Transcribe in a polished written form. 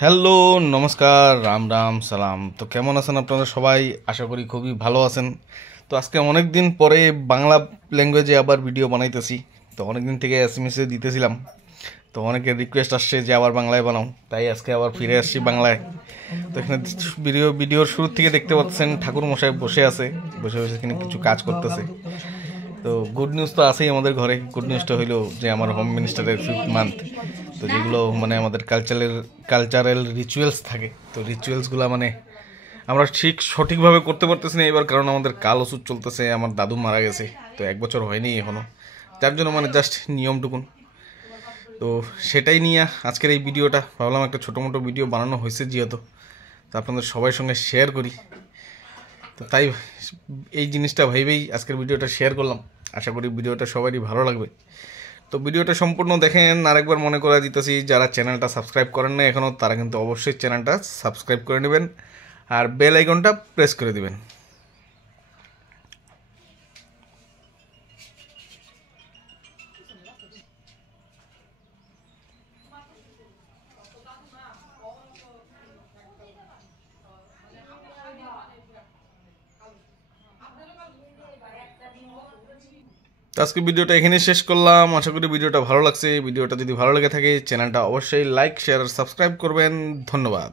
Hello, নমস্কার, রাম রাম সালাম। তো কেমন আছেন আপনারা সবাই? আশা করি খুবই ভালো আছেন। তো আজকে অনেক দিন পরে বাংলা ল্যাঙ্গুয়েজে আবার ভিডিও বানাইতেছি। তো অনেক দিন থেকে এসএমএসে দিতেছিলাম, তো অনেকের রিকোয়েস্ট আসছে যে আবার বাংলায় বানাও, তাই আজকে আবার ফিরে আসছি বাংলায়। তো এখানে ভিডিওর শুরু থেকে দেখতে পাচ্ছেন ঠাকুর মশাই বসে আছে, বসে বসে এখানে কিছু কাজ করতেছে। তো গুড নিউজ তো আছেই আমাদের ঘরে। গুড নিউজটা হইলো যে আমার হোম মিনিস্টারের 5th মান্থ। তো যেগুলো মানে আমাদের কালচারাল রিচুয়ালস থাকে, তো রিচুয়ালসগুলো মানে আমরা সঠিকভাবে করতে পারতেছি না এবার, কারণ আমাদের কাল ওষুধ চলতেছে। আমার দাদু মারা গেছে, তো 1 বছর হয়নি এখনো, যার জন্য মানে জাস্ট নিয়মটুকুন। তো সেটাই নিয়ে আজকের এই ভিডিওটা ভাবলাম একটা ছোটো মোটো ভিডিও বানানো হয়েছে যেহেতু, তো আপনাদের সবার সঙ্গে শেয়ার করি। তো তাই এই জিনিসটা ভেবেই আজকের ভিডিওটা শেয়ার করলাম। আশা করি ভিডিওটা সবারই ভালো লাগবে। তো ভিডিওটা সম্পূর্ণ দেখেন। আরেকবার মনে করা দিতেছি, যারা চ্যানেলটা সাবস্ক্রাইব করেন না এখনও, তারা কিন্তু অবশ্যই চ্যানেলটা সাবস্ক্রাইব করে নেবেন আর বেল আইকনটা প্রেস করে দিবেন। তো আজকে ভিডিওটা এখানে শেষ করলাম। আশা করি ভিডিওটা ভালো লাগছে। ভিডিওটা যদি ভালো লেগে থাকে চ্যানেলটা অবশ্যই লাইক, শেয়ার আর সাবস্ক্রাইব করবেন। ধন্যবাদ।